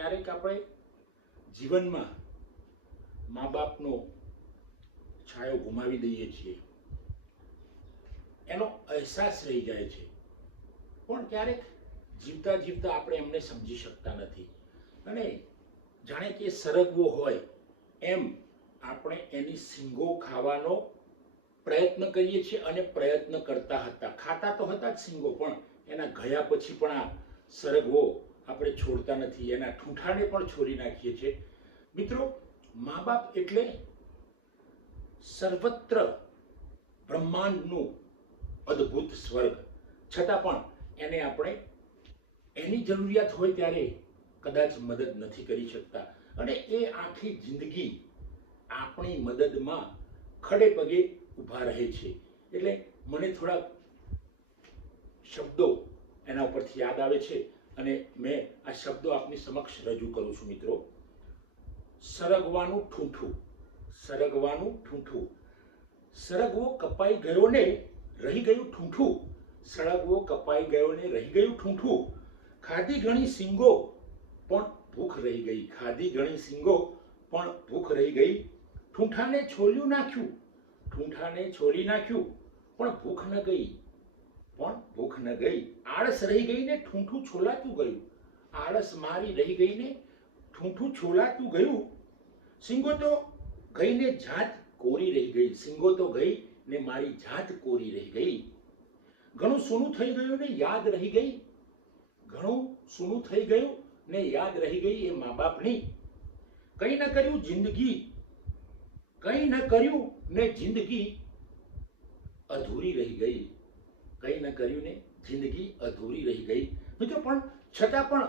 ક્યારેક આપણે જીવનમાં મા બાપનો છાયો ગુમાવી દઈએ છીએ, એનો અહેસાસ રહી જાય છે, પણ ક્યારેક જીવતા જીવતા આપણે એમને સમજી શકતા નથી અને જાણે કે સરગવો હોય એમ આપણે એની સિંગો ખાવાનો પ્રયત્ન કરીએ છીએ અને પ્રયત્ન કરતા હતા, ખાતા તો હતા જ સિંગો, પણ એના ગયા પછી પણ આ સરગવો આપણે છોડતા નથી, એના ઠૂંઠાને પણ છોડી નાખીએ છીએ. મિત્રો, મા બાપ એટલે સર્વત્ર બ્રહ્માંડનું અદ્ભુત સ્વર્ગ, છતાં પણ એને આપણે એની જરૂરિયાત હોય ત્યારે કદાચ મદદ નથી કરી શકતા અને એ આખી જિંદગી આપણી મદદમાં ખડે પગે ઊભા રહે છે. એટલે મને થોડા શબ્દો એના ઉપરથી યાદ આવે છે અને મેં આ શબ્દો આપની સમક્ષ રજૂ કરું છું. મિત્રો, સરગવાનું ઠૂંઠું, સરગવાનું ઠૂંઠું, સરગવો કપાઈ ગયો ને રહી ગયું ઠૂંઠું, સરગવો કપાઈ ગયો ને રહી ગયું ઠૂંઠું, ખાધી ઘણી સિંગો પણ ભૂખ રહી ગઈ, ખાધી ઘણી સિંગો પણ ભૂખ રહી ગઈ, ઠૂંઠાને છોલ્યું નાખ્યું, ઠૂંઠાને છોલી નાખ્યું, પણ ભૂખ ન ગઈ, પણ ભૂખ ન ગઈ, આળસ રહી ગઈ ને ઠૂંઠું છોલાતું ગયું, આળસ મારી રહી ગઈ ને ઠૂંઠું છોલાતું ગયું, સિંગો તો ગઈ ને જાત કોરી રહી ગઈ, સિંગો તો ગઈ ને મારી જાત કોરી રહી ગઈ, ઘણું સૂનું થઈ ગયું ને યાદ રહી ગઈ, ઘણું સૂનું થઈ ગયું ને યાદ રહી ગઈ એ મા બાપની, કંઈ ન કર્યું જિંદગી, કંઈ ન કર્યું ને જિંદગી અધૂરી રહી ગઈ, કંઈ ન કર્યું ને જિંદગી અધૂરી રહી ગઈ. મિત્રો, પણ છતાં પણ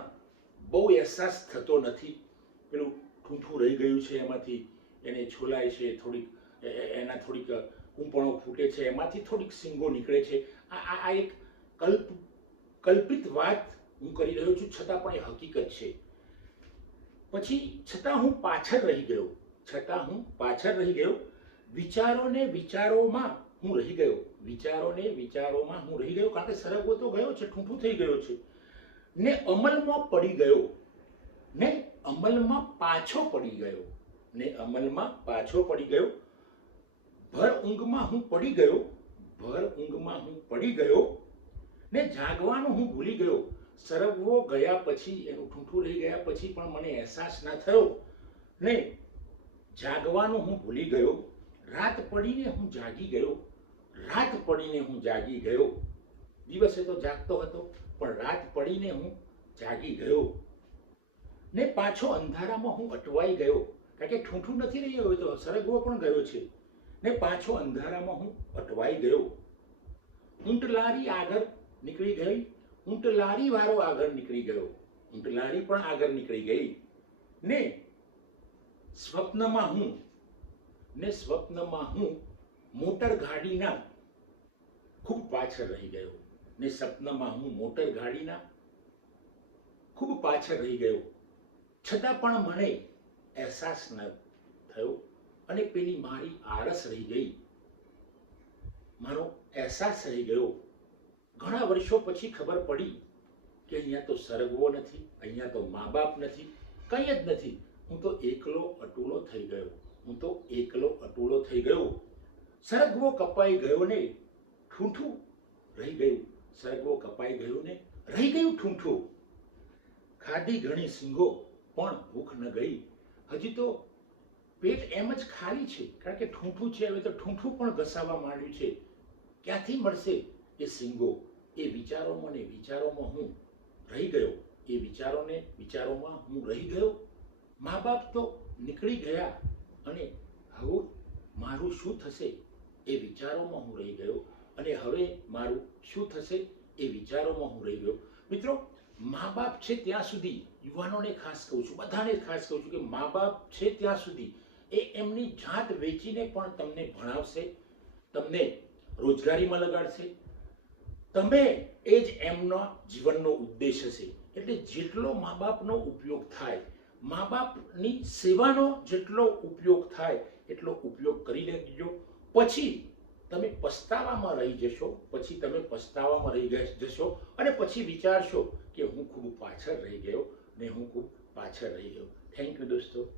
બહુ અહેસાસ થતો નથી. પેલું ઠૂંઠું રહી ગયું છે, એમાંથી એને છોલાય છે, થોડીક એના થોડીક કૂંપણો ફૂટે છે, એમાંથી થોડીક સિંગો નીકળે છે. આ એક કલ્પિત વાત હું કરી રહ્યો છું, છતાં પણ એ હકીકત છે. પછી છતાં હું પાછળ રહી ગયો, છતાં હું પાછળ રહી ગયો, વિચારોને વિચારોમાં હું રહી ગયો, વિચારોને વિચારોમાં હું રહી ગયો, કારણ કે સરગવો તો ગયો છે, ઠૂંઠું થઈ ગયો છે, ને અમલમાં પડી ગયો, ને અમલમાં પાછો પડી ગયો, ને અમલમાં પાછો પડી ગયો, ભર ઊંઘમાં હું પડી ગયો, ભર ઊંઘમાં હું પડી ગયો, ને જાગવાનું હું ભૂલી ગયો. સરગવો ગયા પછી, એનું ઠૂંઠું રહી ગયા પછી પણ મને અહેસાસ ના થયો ને જાગવાનું હું ભૂલી ગયો, રાત પડીને હું જાગી ગયો, રાત પડીને હું જાગી ગયો, દિવસે તો જાગતો હતો પણ રાત પડીને હું જાગી ગયો, ને પાછો અંધારામાં હું અટવાઈ ગયો, કારણ કે ઠૂંઠું નથી રહી ગયો, તો સરગવો પણ ગયો છે, ને પાછો અંધારામાં હું અટવાઈ ગયો, ઊંટલારી આગળ નીકળી ગઈ, ઊંટલારી વાળો આગળ નીકળી ગયો, ઊંટલારી પણ આગળ નીકળી ગઈ, ને સ્વપ્નમાં હું, ને સ્વપ્નમાં હું મોટર ગાડીના ખૂબ પાછળ રહી ગયો, ને સપનામાં હું મોટર ગાડીના ખૂબ પાછળ રહી ગયો, છતાં પણ મને અહેસાસ ન થયો અને પેલી મારી આળસ રહી ગઈ, મારો અહેસાસ રહી ગયો. ઘણા વર્ષો પછી ખબર પડી કે અહીંયા તો સરગવો નથી, અહીંયા તો મા બાપ નથી, કંઈ જ નથી, હું તો એકલો અટૂલો થઈ ગયો, હું તો એકલો અટૂલો થઈ ગયો. સરગવો કપાઈ ગયો ને ઠૂંઠું રહી ગયું, સરગવો કપાઈ ગયું ને રહી ગયું ઠૂંઠું, ખાધી ઘણી સિંગો પણ ભૂખ ન ગઈ, હજી તો પેટ એમ જ ખાલી છે, કારણ કે ઠૂંઠું છે, હવે તો ઠૂંઠું પણ ઘસાવા માંડ્યું છે, ક્યાંથી મળશે એ સિંગો? એ વિચારોમાં ને વિચારોમાં હું રહી ગયો, એ વિચારોને વિચારોમાં હું રહી ગયો. મા બાપ તો નીકળી ગયા અને હવે મારું શું થશે એ વિચારોમાં હું રહી ગયો, અને હવે મારું શું થશે એ વિચારોમાં હું રહી ગયો. મિત્રો, મા બાપ છે ત્યાં સુધી, યુવાનોને ખાસ કહું છું, બધાને ખાસ કહું છું કે મા બાપ છે ત્યાં સુધી એ એમની જાત વેચીને પણ તમને ભણાવશે, તમને રોજગારીમાં લગાડશે, તમે એ જ એમના જીવનનો ઉદ્દેશ હશે. એટલે જેટલો મા બાપનો ઉપયોગ થાય, મા બાપની સેવાનો જેટલો ઉપયોગ થાય એટલો ઉપયોગ કરી લેજો. પછી તમે પસ્તાવામાં રહી જશો, પછી તમે પસ્તાવામાં રહી જશો અને પછી વિચારશો કે હું ખૂબ પાછળ રહી ગયો ને હું ખૂબ પાછળ રહી ગયો. થેન્ક યુ દોસ્તો.